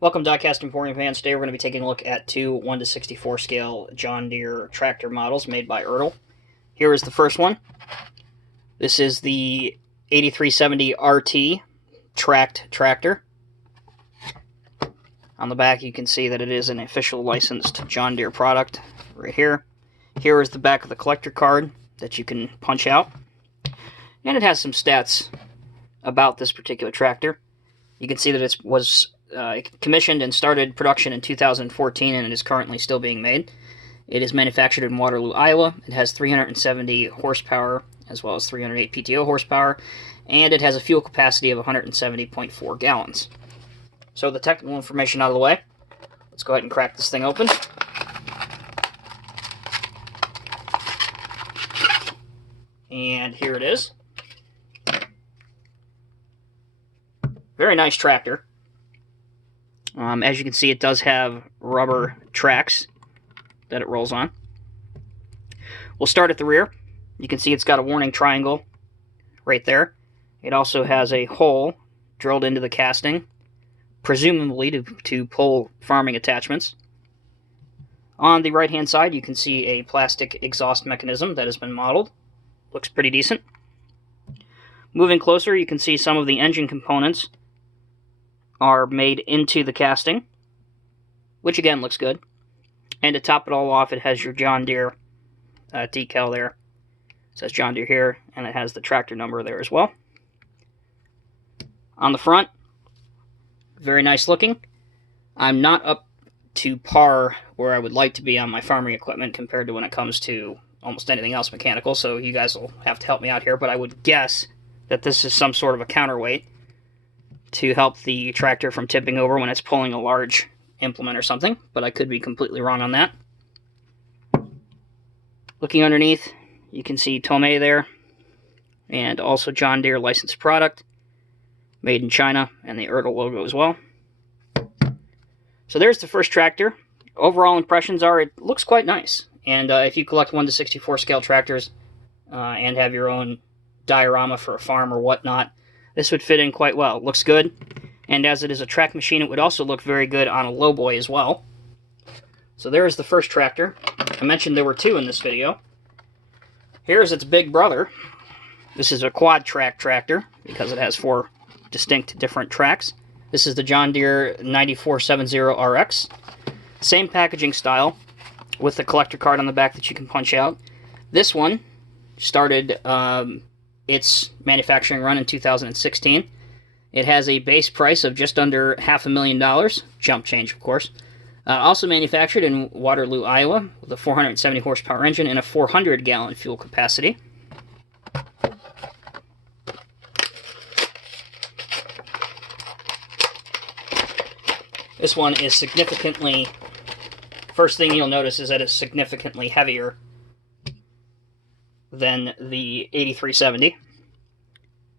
Welcome, Diecast Emporium fans. Today we're going to be taking a look at two 1/64 scale John Deere tractor models made by Ertl. Here is the first one. This is the 8370 RT tracked tractor. On the back you can see that it is an official licensed John Deere product right here. Here is the back of the collector card that you can punch out. And it has some stats about this particular tractor. You can see that it was commissioned and started production in 2014, and it is currently still being made. It is manufactured in Waterloo, Iowa. It has 370 horsepower as well as 308 PTO horsepower, and it has a fuel capacity of 170.4 gallons. So the technical information out of the way, let's go ahead and crack this thing open. And here it is. Very nice tractor. As you can see, it does have rubber tracks that it rolls on. We'll start at the rear. You can see it's got a warning triangle right there. It also has a hole drilled into the casting, presumably to pull farming attachments. On the right-hand side, you can see a plastic exhaust mechanism that has been modeled. Looks pretty decent. Moving closer, you can see some of the engine components are made into the casting, which again looks good. And to top it all off, it has your John Deere decal there. It says John Deere here, and it has the tractor number there as well. On the front, very nice looking. I'm not up to par where I would like to be on my farming equipment compared to when it comes to almost anything else mechanical, so you guys will have to help me out here, but I would guess that this is some sort of a counterweight to help the tractor from tipping over when it's pulling a large implement or something, but I could be completely wrong on that. Looking underneath, you can see Tomei there, and also John Deere licensed product, made in China, and the Ertl logo as well. So there's the first tractor. Overall impressions are it looks quite nice, and if you collect 1/64 scale tractors and have your own diorama for a farm or whatnot, this would fit in quite well. It looks good, and as it is a track machine, it would also look very good on a lowboy as well. So there is the first tractor. I mentioned there were two in this video. Here's its big brother. This is a quad track tractor because it has four distinct different tracks. This is the John Deere 9470RX. Same packaging style with the collector card on the back that you can punch out. This one started its manufacturing run in 2016. It has a base price of just under $500,000, jump change of course. Also manufactured in Waterloo, Iowa, with a 470 horsepower engine and a 400 gallon fuel capacity. This one is significantly, first thing you'll notice is that it's significantly heavier than the 8370.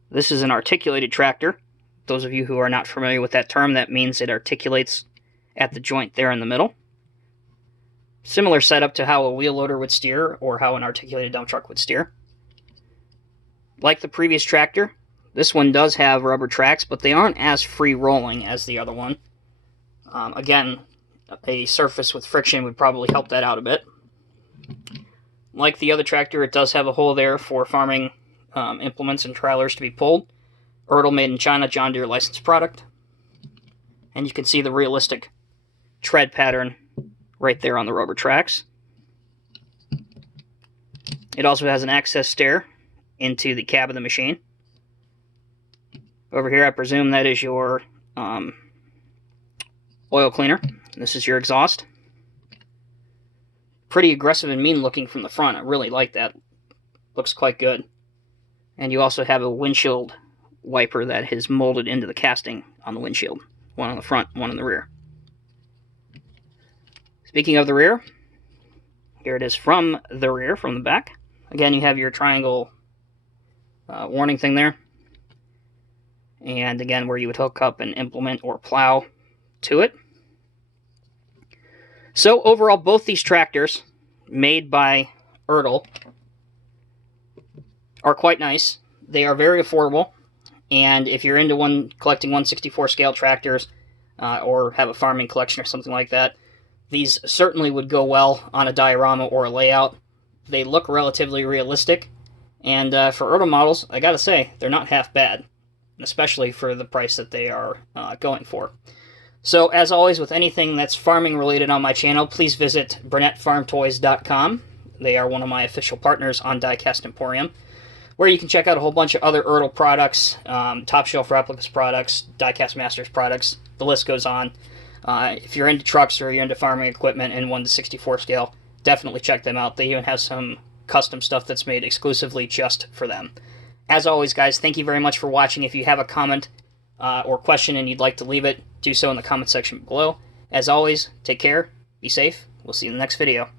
This is an articulated tractor. Those of you who are not familiar with that term, that means it articulates at the joint there in the middle. Similar setup to how a wheel loader would steer or how an articulated dump truck would steer. Like the previous tractor, this one does have rubber tracks, but they aren't as free rolling as the other one. Again, a surface with friction would probably help that out a bit. Like the other tractor, it does have a hole there for farming implements and trailers to be pulled. Ertl made in China, John Deere licensed product. And you can see the realistic tread pattern right there on the rubber tracks. It also has an access stair into the cab of the machine. Over here, I presume that is your oil cleaner. This is your exhaust. Pretty aggressive and mean looking from the front. I really like that. Looks quite good. And you also have a windshield wiper that is molded into the casting on the windshield. One on the front, one on the rear. Speaking of the rear, here it is from the rear, from the back. Again, you have your triangle warning thing there. And again, where you would hook up an implement or plow to it. So overall, both these tractors, made by Ertl, are quite nice. They are very affordable, and if you're into collecting 1/64 scale tractors, or have a farming collection or something like that, these certainly would go well on a diorama or a layout. They look relatively realistic, and for Ertl models, I gotta say, they're not half bad, especially for the price that they are going for. So, as always, with anything that's farming related on my channel, please visit BurnettFarmToys.com. They are one of my official partners on Diecast Emporium, where you can check out a whole bunch of other Ertl products, Top Shelf Replicas products, Diecast Masters products. The list goes on. If you're into trucks or you're into farming equipment in 1:64 scale, definitely check them out. They even have some custom stuff that's made exclusively just for them. As always, guys, thank you very much for watching. If you have a comment or question and you'd like to leave it, do so in the comment section below. As always, take care, be safe. We'll see you in the next video.